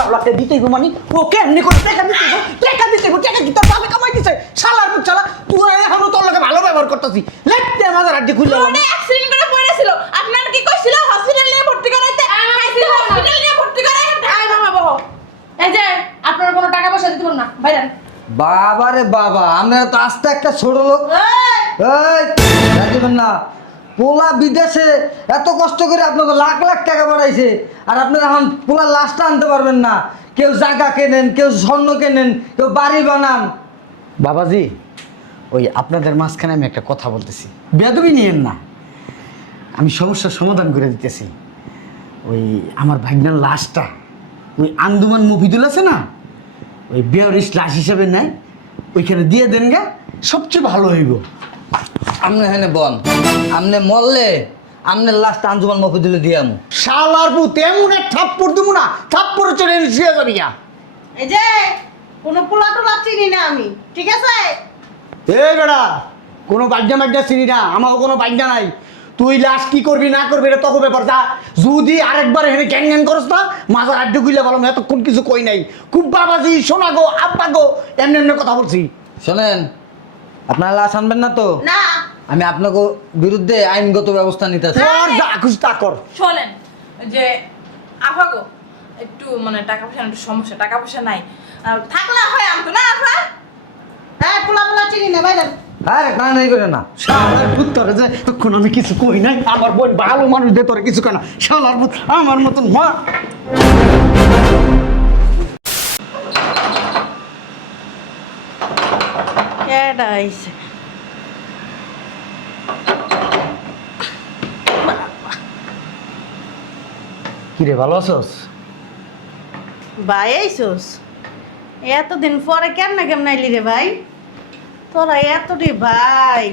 শালাকে দিতেই মানে ও কেমনি করে টাকা কি তোর বাপে কামাই দিছে শালার পুত শালা তুই এখনো তোর লগে ভালো ব্যবহার করতেছি লেটতে আমাদের আড্ডি খুললাম রোডে অ্যাক্সিডেন্ট করে পড়েছিল আপনার কি কইছিল হসপিটাল নিয়ে ভর্তি করাইতে হসপিটাল নিয়ে ভর্তি করে আই মামা বহ এই যে আপনার কোনো টাকা পয়সা দিতে পারবো না বাইরেন বাবা রে বাবা আমরা তো আস্তে একটা ছোট লোক এই রাখবেন না পোলা বিদেশে এত কষ্ট করে আপনাকে লাখ লাখ টাকা বাড়াইছে আর আপনারা এখন পোলা লাশটা আনতে পারবেন না কেউ জায়গা কেনেন কেউ স্বর্ণ কেনেন কেউ বাড়ি বানান বাবাজি ওই আপনাদের মাঝখানে আমি একটা কথা বলতেছি বেদবি নিয়েন না আমি সমস্যার সমাধান করে দিতেছি ওই আমার ভাগ্নার লাশটা ওই আন্দুমান মফিদুল আছে না ওই বেয়ারিশ লাশ হিসেবে নেয় ওইখানে দিয়ে দেন গা সবচেয়ে ভালো হইব আপনি এখানে বন আপনি মরলে আপনার লাশটা আঞ্জুমান মফিদুলে দিয়ে আমু শালার পুত এমন এক থাপ্পড় দেবো না থাপ্পড়ে চলে শুয়ে যাবি গা এই যে কোনো পোলা টোলা চিনি না আমি ঠিক আছে এই বেড়া কোনো বাড্ডা চিনি না আমারও কোনো বাড্ডা নাই তুই লাশ কি করবি না করবি এটা তখন ব্যাপার যা যদি আরেকবার এখানে গ্যাং গ্যাং করস না মাথার আড্ডু গুইলে বলো এতক্ষণ কিছু কই নাই খুব বাবাজি শোনা গো আব্বা গো এমনি এমনি কথা বলছি শোনেন আপনার লাশ আনবেন না তো না আমি আপনাকে বিরুদ্ধে আইনগত ব্যবস্থা নিতে আছি কর যা খুশি তা কর শোনেন যে আফাগো একটু মানে টাকা পয়সা একটু সমস্যা টাকা পয়সা নাই থাকলে হয় আমতো না আফা হ্যাঁ পোলা পোলা চিনি না বাইরেন আরে কান নাই করে না শালার পুত তোরে যে এখন আমি কিছু কই নাই আমার বোন ভালো মানুষ দে তোরে কিছু কেনা শালার পুত আমার মতন মা কেডা আইছে কিরে ভালো আছস ভাই আইসোস এতদিন পরে কেমনে আইলি রে ভাই তোরা এতটি ভাই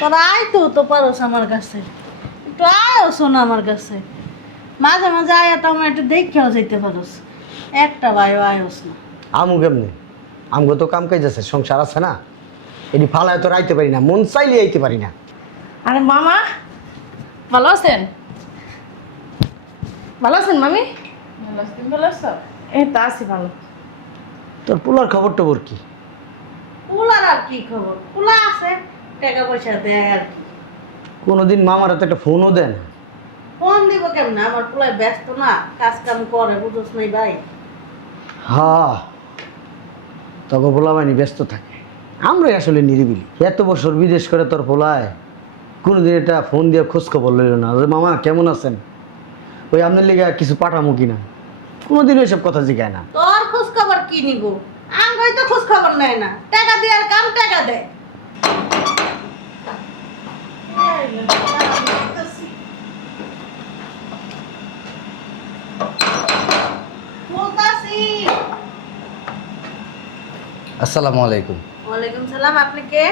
তোরা আইতো তো পারোস আমার কাছে একটু আয়োস না আমার কাছে মাঝে মাঝে আয়া তো আমার একটু দেখেও যেতে পারোস একটা ভাইও আয়োস না আমু কেমনে আমগো তো কাম কাজ আছে সংসার আছে না এটি ফালায় তো রাইতে পারি না মন চাইলে আইতে পারি না আরে মামা ভালো আছেন মামি ভালো আছি তুমি ভালো আছো এই তো আছি ভালো তোর পোলার খবর টবর কি পোলার আর কি খবর পোলা আছে টাকা পয়সা দেয় আর কি কোনোদিন মামার হাতে একটা ফোনও দেন ফোন দিব কেমন আমার পোলায় ব্যস্ত না কাজ কাম করে বুঝোস নাই ভাই হ্যাঁ তখন পোলা বাহিনী ব্যস্ত থাকে আমরাই আসলে নিরিবিলি এত বছর বিদেশ করে তোর পোলায় কোনোদিন এটা ফোন দিয়ে খোঁজ খবর লইল না যে মামা কেমন আছেন ওই আপনার লিগে কিছু পাঠামো কিনা কোনোদিন ওইসব কথা জিগায় না তোর খোঁজ খবর কি নিব আঙ্গই তো খোঁজ খবর নেয় না টাকা দেওয়ার কাম টাকা দেয় বলতাছি। আসসালামু আলাইকুম ওয়ালাইকুম সালাম আপনি কে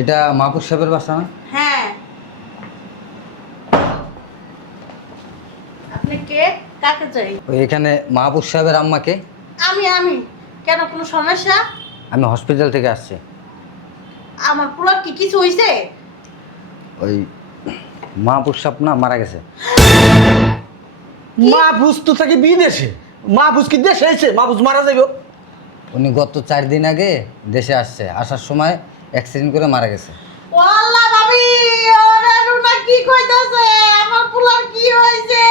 এটা মাহবুব সাহেবের বাসা না হ্যাঁ আপনি কে কাকে চাই ওই এখানে মাহবুব সাহেবের আম্মাকে আমি কেন কোনো সমস্যা আমি হসপিটাল থেকে আসছি আমার পোলার কি কিছু হইছে ওই মাহবুব সাহেব না মারা গেছে মা বুঝ তো থাকে বিদেশে মা বুঝ কি দেশে এসে মা বুঝ মারা যাইব উনি গত 4 দিন আগে দেশে আসছে আসার সময় অ্যাক্সিডেন্ট করে মারা গেছে ও আল্লাহ ভাবি ওরে রুনা কি কইতাছে আমার পোলার কি হইছে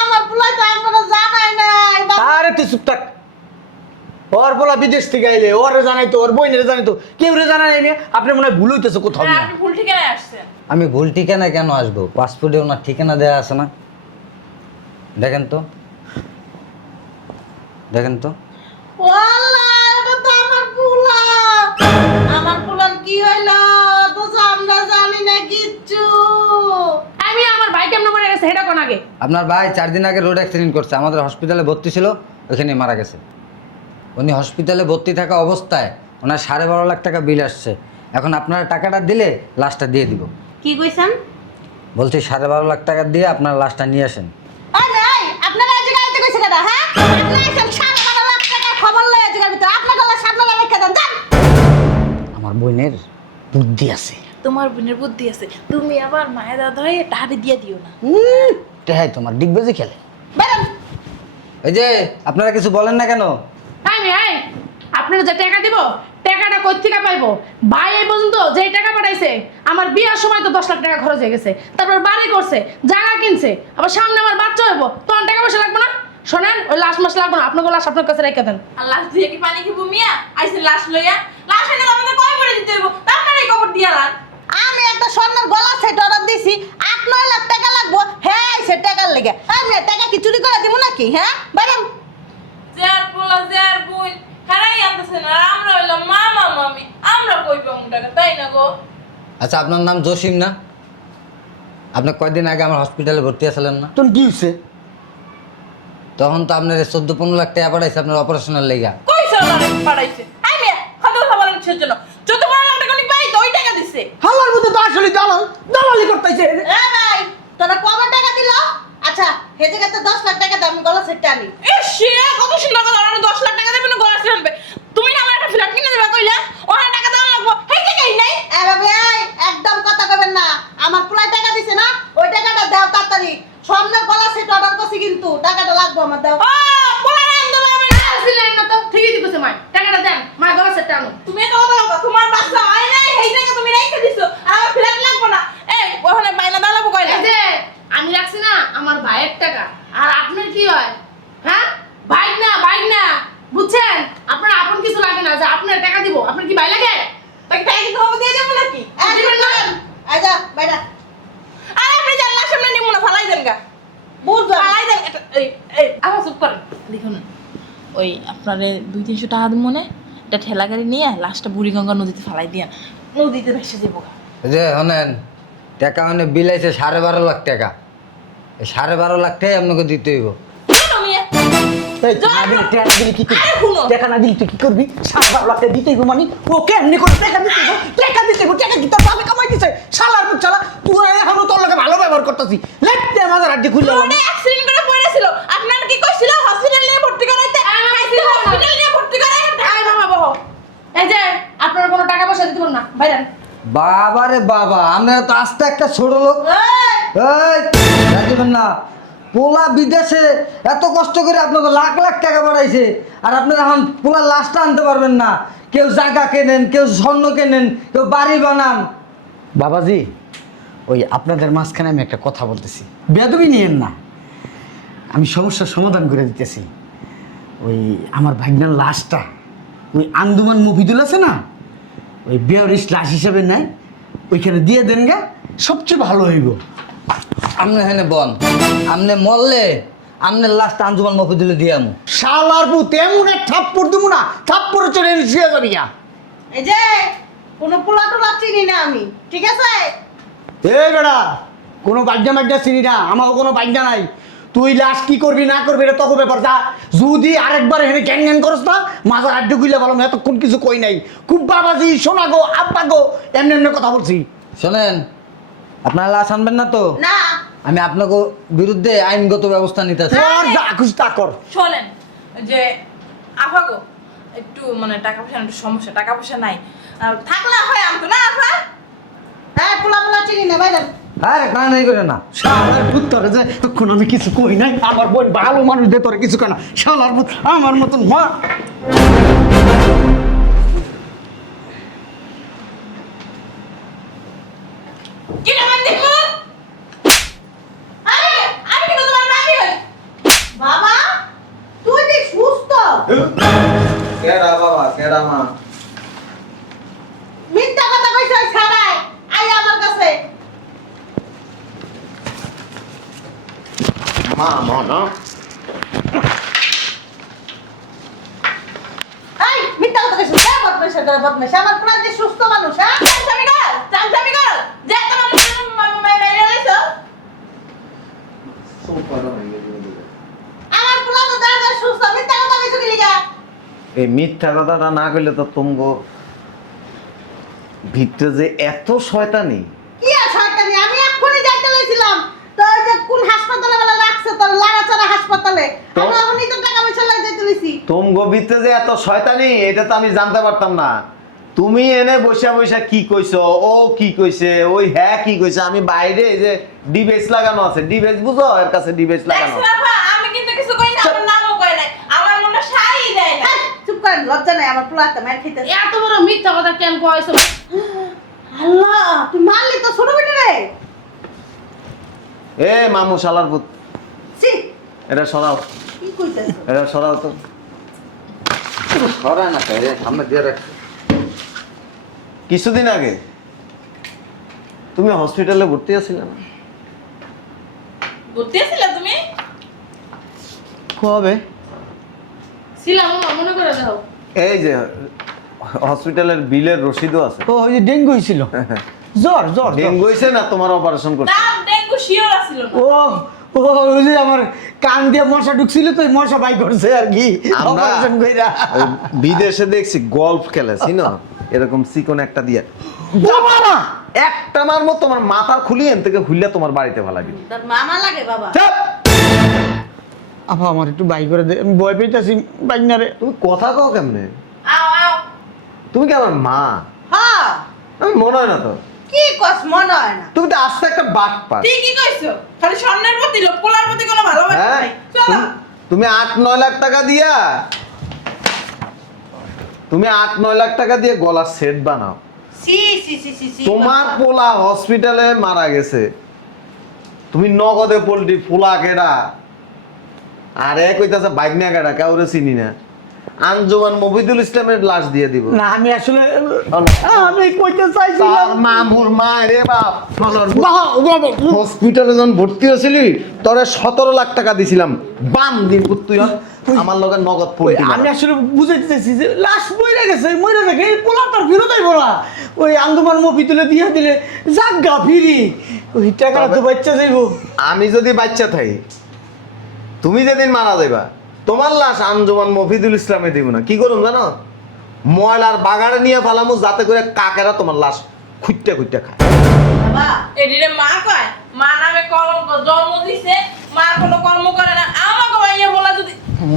আমার পোলা তো আমরা জানাই নাই আরে তুই চুপ থাক ওর বলা বিদেশ থেকে আইলে ওরে জানাই তো ওর বইনের জানাই তো কেউ রে জানাই নাই আপনি মনে হয় ভুল হইতেছে কোথাও হ্যাঁ, না আপনি ভুল ঠিকানায় আসছেন আমি ভুল ঠিকানা কেন আসবো পাসপোর্টে ওনার ঠিকানা দেওয়া আছে না দেখেন তো ও আল্লাহ এটা তো আমার পোলা আমার পোলার কি হইলো তো আমরা জানি না কিচ্ছু আমি আমার ভাই কেমন করে গেছে সেটা কোন আগে আপনার ভাই 4 দিন আগে রোড অ্যাক্সিডেন্ট করছে আমাদের হসপিটালে ভর্তি ছিল ওখানে মারা গেছে উনি হসপিটালে ভর্তি থাকা অবস্থায় ওনার 12.5 লাখ টাকা বিল আসছে এখন আপনারা টাকাটা দিলে লাশটা দিয়ে দিব কি কইছেন বলছি 12.5 লাখ টাকা দিয়ে আপনার লাশটা নিয়ে আসেন আরে এই আপনারা এই জায়গায় আইতে কইছে কেডা হ্যাঁ আপনি আইছেন 12.5 লাখ টাকা খবর লই এই জায়গার ভিতর আপনার গলা সামনে রেখে দেন যান আমার বোনের বুদ্ধি আছে তোমার বোনের বুদ্ধি আছে তুমি আবার মায়ের দাদা হয়ে টাহারে দিয়ে দিও না টাহাই তোমার ডিগবাজি খেলে বেরান এই যে আপনারা কিছু বলেন না কেন? আপনারা যে টাকা দিব টাকাটা কই থেকে পাইবো? ভাই এই পর্যন্ত যে টাকা পাঠাইছে আমার বিয়ার সময় তো 10 লাখ টাকা খরচ হয়ে গেছে, তারপর বাড়ি করছে, জায়গা কিনছে, আবার সামনে আমার বাচ্চা হইব, তখন টাকা পয়সা লাগবে না? শোনেন, ওই লাশ মাস লাগবে না, আপনাকে লাশ আপনার কাছে রেখে দেন। আর লাশ দিয়ে কি পানি খাবো মিয়া? আইসে লাশ লইয়া, লাশ এনে আমাদের কয় করে দিতে হইব, আপনার এই কবর দিয়া লান। আমি একটা স্বর্ণের গলা সেট অর্ডার দিছি, 8-9 লাখ টাকা লাগবো। হ্যাঁ সে টাকার লেগে আমি টাকা কি চুরি করে দিব নাকি? হ্যাঁ ম্যাডাম, যার পোলা যার বোন হারাই আনতেছে না, আর আমরা হইলাম মামা মামি, আমরা কই পাবো টাকা, তাই না গো? আচ্ছা, আপনার নাম জসিম না? আপনি কয়দিন আগে আমার হসপিটালে ভর্তি আছিলেন না? তোর কি হয়েছে? তখন তো আপনার 14-15 লাখ টাকা পাঠাইছে আপনার অপারেশনের লেগা। কই সালাম পাঠাইছে? আই মিয়া কথা কথা বলেন কিসের জন্য? 14-15 লাখ টাকা নি পাই তো ওই টাকা দিছে। হালার মধ্যে তো আসলে দালালি করতেছে। এ ভাই তোরা কবে টাকা দিল? আচ্ছা হে জায়গাতে 10 লাখ টাকা দাম গলা সেটটা আনি। এ শিয়া কত সুন্দর কথা, ওরা 10 লাখ টাকা দেবে না গলা আনবে। তুমি না আমার একটা ফ্ল্যাট কিনে দেবা কইলা, ওরা টাকা দাম লাগবো, হেই টাকাই নাই। এ ভাবে একদম কথা কবেন না, আমার পুরাই টাকা দিছে না, ওই টাকাটা দাও তাড়াতাড়ি। স্বর্ণের গলা সেট অর্ডার করছি কিন্তু টাকাটা লাগবে আমার, দাও। ও পোলা রান দেবে আমি না। আসলেন না তো ঠিকই দিতেছে, মাই টাকাটা দেন, মাই গলা সেটটা আনো। তুমি তো কথা বলো, তোমার বাচ্চা হয় নাই, হেই টাকা তুমি রেখে দিছো, আর আমার ফ্ল্যাট লাগবো না। এই ওখানে বাইনা দাঁড়াবো কইলা। এই যে আমি রাখছি না আমার ভাইয়ের টাকা, আর আপনার কি হয়? হ্যাঁ বাইক না বুঝছেন? আপনার আপন কিছু লাগে না যে আপনার টাকা দিব, আপনার কি ভাই লাগে? তাকে টাকা কি তোমাকে দিয়ে দেবো নাকি? দিবেন না? আচ্ছা বাইরা আর আপনি জানলা সামনে নিমু না, ফালাই দেন গা, বুঝলাম। ফালাই দেন। এই আবার চুপ করেন, দেখুন ওই আপনারে 200-300 টাকা দিন মনে, এটা ঠেলা গাড়ি নিয়ে লাশটা বুড়িগঙ্গা নদীতে ফালাই দিয়ে নদীতে ভেসে যাবো। এই যে শোনেন, টাকা মানে বিলাইছে 12.5 লাখ টাকা। এই 12.5 লাখ টাকাই আপনাকে দিতে হইব। এই টাকা দিলে কি করবি? আরে শুনো। টাকা না দিলে তুই কি করবি? 7-12 লাখ টাকা দিতেই গো, মানে ও কেমনি করে টাকা দিতে গো? টাকা কি তোর বাপে কামাই দিছে? শালার পুত শালা, তুই এখনো তোর লগে ভালো ব্যবহার করতেছি। লেটতে আমাদের আড্ডি খুললে রোডে অ্যাক্সিডেন্ট করে পড়েছিল, আপনার কি কইছিল হসপিটাল নিয়ে ভর্তি করাইতে? হসপিটাল নিয়ে ভর্তি করাই আই মামা বহ, এই যে আপনার কোনো টাকা পয়সা দিতে পারবেন না, বাইরেন। বাবা রে বাবা, আপনারা তো আস্তে একটা ছোট লোক। এই রাখবেন না, পোলা বিদেশে এত কষ্ট করে আপনাকে লাখ লাখ টাকা বাড়াইছে, আর আপনারা এখন পোলার লাশটা আনতে পারবেন না। কেউ জায়গা কেনেন, কেউ স্বর্ণ কেনেন, কেউ বাড়ি বানান। বাবাজি, ওই আপনাদের মাঝখানে আমি একটা কথা বলতেছি, বেদবি নিয়েন না। আমি সমস্যার সমাধান করে দিতেছি। ওই আমার ভাগ্নার লাশটা ওই আন্দোমান মফিদুল আছে না, ওই বেয়ারিশ লাশ হিসেবে নেয়, ওইখানে দিয়ে দেন গা, সবচেয়ে ভালো হইব। আপনি এখানে বন, আপনি মরলে আপনার লাশটা আঞ্জুমান মফিদুলে দিয়ে আমু। শালার পুত এমন এক থাপ্পড় দিব না, থাপ্পড়ে চলে শুয়ে যাবি গা। এই যে কোনো পোলা টোলা চিনি না আমি, ঠিক আছে? এই বেড়া, কোনো বাগ্যা চিনি না, আমারও কোনো বাগ্যা নাই। তুই লাশ কি করবি না করবি এটা তোকে ব্যাপার। যা যদি আরেকবার এখানে জ্ঞান জ্ঞান করস না, মাথার আড্ডু গুইলে বলো, এতক্ষণ কিছু কই নাই। খুব বাবাজি, শোনা গো, আব্বা গো, এমনি এমনি কথা বলছি। শোনেন, আপনারা লাশ আনবেন না তো? না আমি আপনাকে বিরুদ্ধে আইনগত ব্যবস্থা নিতেছি। কর যা খুশি তা কর। শোনেন যে আফাগো একটু মানে টাকা পয়সা একটু সমস্যা, টাকা পয়সা নাই, থাকলে হয় আমতো না আফা। হ্যাঁ পোলা পোলা চিনি না, বাইরা। আরে কান নাই করে না। শালার পুত তোরে যে তখন আমি কিছু কই নাই, আমার বোন ভালো মানুষ দে তোরে কিছু কেনা। শালার পুত আমার মতন মা। কি নাম দেখো? আরে আমি কিন্তু তোমার মামি হই। বাবা তুই কি সুস্থ? কেডা বাবা, কেডা মা? মিথ্যা কথা কইছ ছাড়াই আই আমার কাছে। মা না? এই মিথ্যা কথা কইছ, বদমাইশ করে বদমাইশ। আমার পুরা যে সুস্থ মানুষ, হ্যাঁ? চামচামি কর যে তোমার মেরে লইছো। আমার পুরা তো দাদা সুস্থ, মিথ্যা কথা কইছ কি লিগা? এই মিথ্যা কথাটা না কইলে তো তুমগো ভিতরে যে এত শয়তানি। কি আর শয়তানি, আমি এক্ষুনি যাইতে লইছিলাম। তো ওই যে কোন হাসপাতালে বলে রাখছে তোর লাড়াচাড়া হাসপাতালে। তো? আমি এখনই তো টাকা পয়সা লই যাইতে লইছি। তুমগো ভিতরে যে এত শয়তানি, এটা তো আমি জানতে পারতাম না। তুমি এনে বসে বসে কি কইছো, ও কি কইছে, ওই হ্যাঁ কি কইছে, আমি বাইরে এই যে ডিভাইস লাগানো আছে, ডিভাইস বুঝো, এর কাছে ডিভাইস লাগানো। দেখছ আফা, আমি কিন্তু কিছু কই না, আমার নামও করেন লজ্জা নাই আমার পোলা একটা মার খাইতেছে এত বড় মিথ্যা কথা কেন কইছো? আল্লাহ তুই মারলি তো ছোট বেটা রে এ মামু শালার পুত, ছি এটা সরাও, কি কইতাছ এটা সরাও তো। সরাই না রে, সামনে দিয়ে রাখ। কিছুদিন আগে তুমি হসপিটালে ভর্তি আছিলে না? ঘুরতে আসছিলে তুমি? কবে? ছিলাম মামা, মনে করে দাও। এই যে হসপিটালের বিলের রসিদও আছে। ও ওই যে ডেঙ্গু হয়েছিল, জ্বর জ্বর জ্বর। ডেঙ্গু হয়েছে না তোমার অপারেশন করছে? তার ডেঙ্গু শিওর আছিল না। ও ও ওই যে আমার কান দিয়ে মশা ঢুকছিল তো ওই মশা বাই করছে আর কি, আমরা অপারেশন কইরা। ওই বিদেশে দেখছি গল্ফ খেলে, চিনো? এরকম চিকন একটা দিয়ে ও বাবা, একটা মারমো তোমার মাথার খুলি এন থেকে খুললে তোমার বাড়িতে ভালো লাগে। তোর মামা লাগে বাবা আপা আমার একটু বাই করে দে, আমি ভয় পেয়েছি বাইনারে। তুমি কথা কও কেমনে? আও আও। তুমি কি আমার মা? হ্যাঁ আমি মনে হয় না তো। কি কস মনে হয় না তুমি তো আস্তে একটা বাট পাস। ঠিকই কইছো, খালি স্বর্ণের প্রতি লোক, পোলার প্রতি কোনো ভালোবাসা হ্যাঁ নাই। চলো। তুমি 8-9 লাখ টাকা দিয়া, তুমি 8-9 লাখ টাকা দিয়ে গলার সেট বানাও। সি সি সি সি সি তোমার পোলা হসপিটালে মারা গেছে, তুমি নগদে পোল্ট্রি পোলা কেডা আর এক কইতাছে বাইকনা কেডা, কাউরে চিনি না। আঞ্জুমান মফিদুল ইসলামের লাশ দিয়ে দিব। না আমি আসলে আমি কইতে চাইছিলাম তার মামুর মা রে বাপ, বাবা, হসপিটালে যখন ভর্তি হয়েছিলি তোরে 17 লাখ টাকা দিছিলাম, বাম দিন তুই আমার লগে নগদ ওই পোল্ট্রি আমি আসলে বুঝাইতে চাইছি যে লাশ মরে গেছে, মরে থাকে এই পোলাটার ফেরত আইব না, ওই আন্দোমান মফি তুলে দিয়ে দিলে জাগা ফিরি, ওই টাকাটা তো বাচ্চা যাইব। আমি যদি বাচ্চা থাকি, তুমি যেদিন মারা যাইবা, তোমার লাশ আঞ্জুমান মফিদুল ইসলামে দিব না। কি করুন জানো? ময়লার বাগানে নিয়ে ফালামু, যাতে করে কাকেরা তোমার লাশ খুঁটতে খুঁটতে খায়। বাবা এদিকে মা কয়, মা নামে কলঙ্ক, জন্ম দিছে, মার কোনো কর্ম করে না। আমাকে ভাইয়া বলা যদি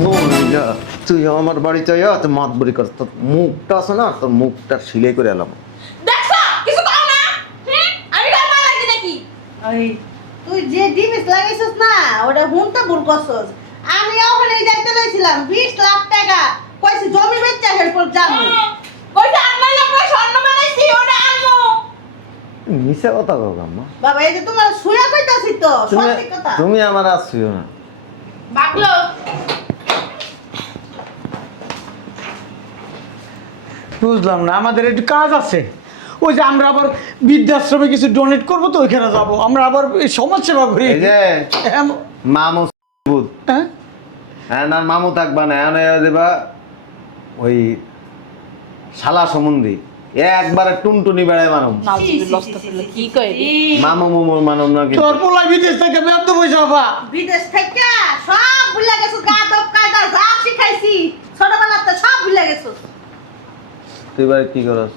মহিলা, তুই আমার বাড়িতে আয়, তুই মাত বড়ি কর, তোর মুখটা আছে না, তোর মুখটা সিলাই করে এলাম। দেখছো কিছু কও না? আমি কার মা লাগি নাকি? ওই তুই যে ডিমিস লাগাইছিস না ওটা হুনতে ভুল করছস আমি ওখানে যাইতে লইছিলাম 20 লাখ টাকা কইছি জমি বেচা হেল্প যাবো কইছে 8 লাখ টাকা স্বর্ণ বানাইছি, ওটা আনমু। মিশা কথা কও আম্মা, বাবা এই যে তোমার শুয়া কইতাছি তো তুমি সত্যি কথা তুমি আমার আসছিও না। বাকলো বুঝলাম না, আমাদের একটু কাজ আছে, ওই যে আমরা আবার বৃদ্ধাশ্রমে কিছু ডোনেট করবো তো ওইখানে যাবো, আমরা আবার এই সমাজ সেবা করি। এই যে এম- মামু বুধ, হ্যাঁ? হ্যাঁ না মামু থাকবা না, এনে দেবা ওই শালা সমুন্দি একবারে টুনটুনি বেড়ায় মানব। কি কই? মামু মুমুর মানব না কিন্তু। তোর পোলাই বিদেশ থেকে ব্যর্থ পয়সা বা বিদেশ থেকে সব ভুলে গেছো গাদব কায়দা যা শিখাইছি ছোটবেলাতে সব ভুলে গেছো তুই বাড়ি কি করস?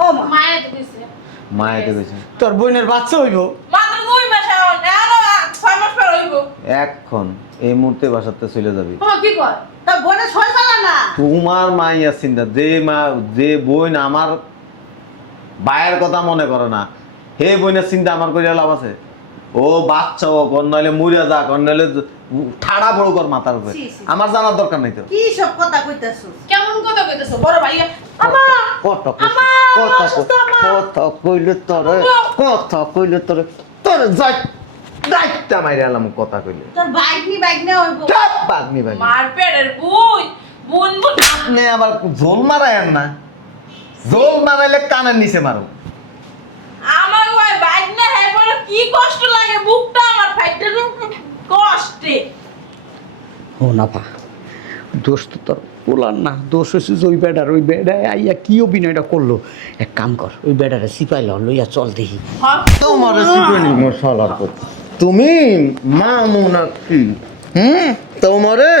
ও মা মায়ে তো কইছে। মায়েতে গেছে তোর বোনের বাচ্চা হইব। মাত্র 2 মাস এখন, আরো 6 মাস পর হইব। এখন এই মুহূর্তে বাসাতে চলে যাবি। ও কি কয়? তা বোনে সই ফেলা না তোমার মাইয়া চিন্তা, যে মা যে বোন আমার বায়ের কথা মনে করে না, হে বোনের চিন্তা আমার করে লাভ আছে? ও বাচ্চা হোক, অন্য নইলে মুড়িয়া যাক, অন্য নইলে ঠাড়া বড় কর মাথার উপরে, ছি, ছি। আমার জানার দরকার নাই তো। কি সব কথা কইতাছো কেমন কথা কইতেছো বড় ভাইয়া? আমা কথা অসুস্থ কইলে তোরে, কথা কইলে তোরে তোর যাইতে মাইরে এলাম কথা কইলে। তোর বাইক নি হইব চাপ বাগনি বাগনি। মার পেটের বুই, বুন বুন। আপনি আবার জোল মারায়েন না, জোল মারাইলে কানের নিচে মারো। আমার ওই বাইক না হ্যাঁ বলে কি কষ্ট লাগে, বুকটা আমার ফাইটে কষ্টে। ও না পা, দোষ তো তোর পোলার না, দোষ হচ্ছে যে ওই বেডার, ওই বেডায় আইয়া কি অভিনয়টা করলো। এক কাম কর, ওই বেডারে সিপাইল লইয়া চল দেখি। তোমার মশালার কথা তুমি মামু নাকি? তোমারে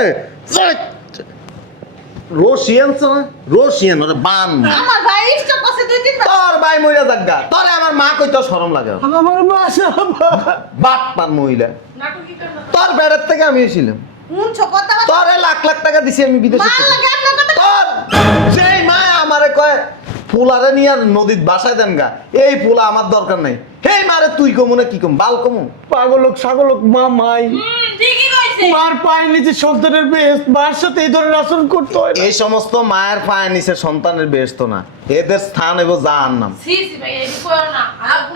রশিয়ান রশিয়ান ওরে বান। আমার ভাই স্টক আছে 2-3 বার তোর ভাই মইরা জাগা, তোরে আমার মা কইতো শরম লাগে? আমার বাসা বাট পান মহিলা, নাটক কি করব? তোর বেড়ার থেকে আমি ছিলাম, মুনছো কথা তোরে লাখ লাখ টাকা দিছি আমি বিদেশে মা থেকে। লাগে আপনার কথা তোর যেই মা আমারে কয় ফুলারে নিয়ে নদীত বাসায় দেন গা, এই ফুলা আমার দরকার নাই, হেই মারে তুই কমু না কি কম বাল কমু? পাগলক ছাগলক মা মাই ঠিকই কইছে। হয়েছে মার পায়ের নিচে সন্তানের বেশ মার সাথে এই ধরনের আচরণ করতে হয় না। এই সমস্ত মায়ের পায়ের নিচে সন্তানের বেহেশত না, এদের স্থান এবং জাহান্নাম। সি সি ভাই এই কইও না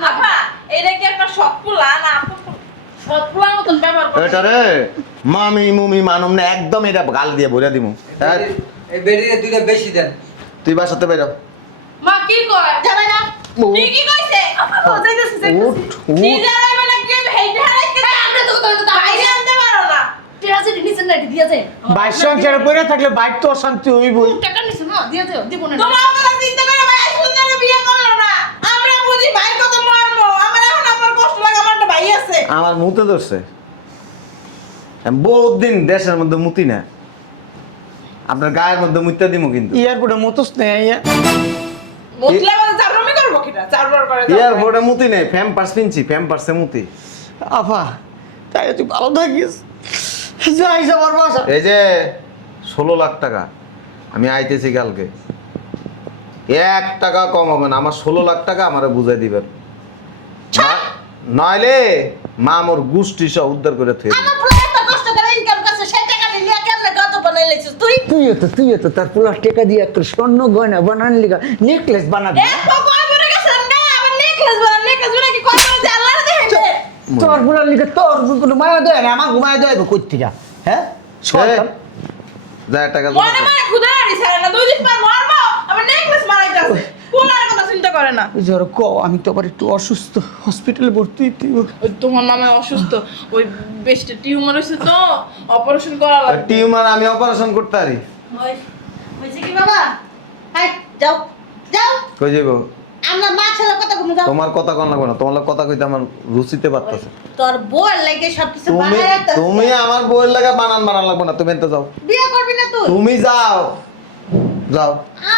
আপা এটা কি একটা সৎপুলা না আপু সৎপুলার মতন ব্যবহার করে এটা রে মামি মুমি মানম না, একদম এটা গাল দিয়ে বলে দিমু। এই বেরিয়ে দুইটা বেশি দেন। তুই বাসাতে বেরো। মা কি কয় জানাই না তুই কি কইছে আপা যাইতেছে উঠ কি উঠ। জানাই মানে কি হেইটা রাখতে আমরা তো কথা বাইরে আনতে পারো না ট্রাজেডি নিচে না দিয়া যায় বাইর সংসারে পড়ে থাকলে বাইর তো অশান্তি হইবই। টাকা নিছে না দিয়া যায় দিব না তোমার কথা চিন্তা করে ভাই আসলে বিয়ে করলো না আমরা বুঝি ভাই কত মারবো আমরা এখন আমার কষ্ট লাগে আমার একটা ভাই আছে আমার মুতে ধরছে, আমি বহুত দিন দেশের মধ্যে মুতি না, আপনার গায়ের মধ্যে মুইতা দিমু কিন্তু। এয়ারপোর্টে মতস নেই মুতলে মানে চারবারই করবো কিনা চারবার করে এয়ারপোর্টে মুতি নেই, প্যাম্পার্স কিনছি, প্যাম্পার্সে মুতি। আফা তাই তুই ভালো থাকিস, যাই যাবার বাসা। এই যে 16 লাখ টাকা আমি আইতেছি কালকে, 1 টাকা কম হবে না, আমার 16 লাখ টাকা আমারে বুঝাই দিবেন, নইলে মা মোর গোষ্ঠী সহ উদ্ধার করে থুয়ে দিবে। আমার ফুলা এত কষ্ট করে ইনকাম করছে সেই টাকা নিয়ে কেমনে গত বানাই লাইছিস তুই? তুইও তো তার পোলার টেকা দিয়ে একটা স্বর্ণ গয়না বানান লিগা নেকলেস বানাবি। এত কয় বড় গেছেন না আবার নেকলেস বানা কি কয় বড় আল্লাহ দেখে তোর পোলার লিগা তোর কোনো মায়া দেয় না, আমার ঘুমায় দেয় কই থেকে? হ্যাঁ শয়তান। যা টাকা মনে মনে খুদা আরি ছাড়ে না 2 দিন পর মারবো আবার নেকলেস মারাইতাছে কোলার কথা চিন্তা করে না ওই জ্বর ক আমি তো আবার একটু অসুস্থ, হসপিটালে ভর্তি তুই। ওই তোমার মামা অসুস্থ ওই বেস্টে টিউমার হইছে তো অপারেশন করা লাগবে টিউমার আমি অপারেশন করতে পারি। ওই হইছে কি বাবা? হাই যাও যাও কই যাইবো? আমরা মা ছেলে কথা কম যাও। তোমার কথা কোন লাগবে না, তোমার লগে কথা কইতে আমার রুচিতে পারতাছে। তোর বউয়ের লাগে সবকিছু তুমি বানায় রাখতাছিস। তুমি আমার বউয়ের লাগা বানান লাগবে না, তুমি এনতে যাও, বিয়ে করবি না তুই? তুমি যাও যাও।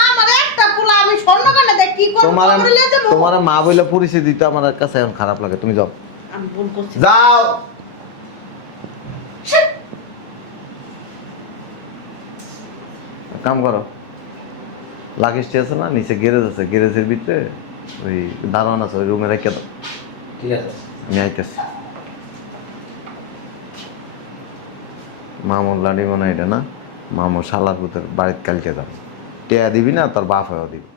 আমার একটা পোলা আমি স্বর্ণ কেনে দেখ কি করব তোমার করে লিয়ে যাবো? তোমার মা বইলে পরিচয় দিতে আমার কাছে এখন খারাপ লাগে, তুমি যাও আমি ভুল করছি। যাও। কাম করো, লাকিস্টি আছে না নিচে গ্যারেজ আছে, গ্যারেজের ভিতরে ওই দারোয়ান আছে, ওই রুমে রেখে দাও, ঠিক আছে। আমি আইতেছি। মামুর লাডি মনে হয় এটা না, মামুর শালার পুতের বাড়িতে কালকে যাও, টেয়া দিবি না তোর বাপ হয়েও দিবি।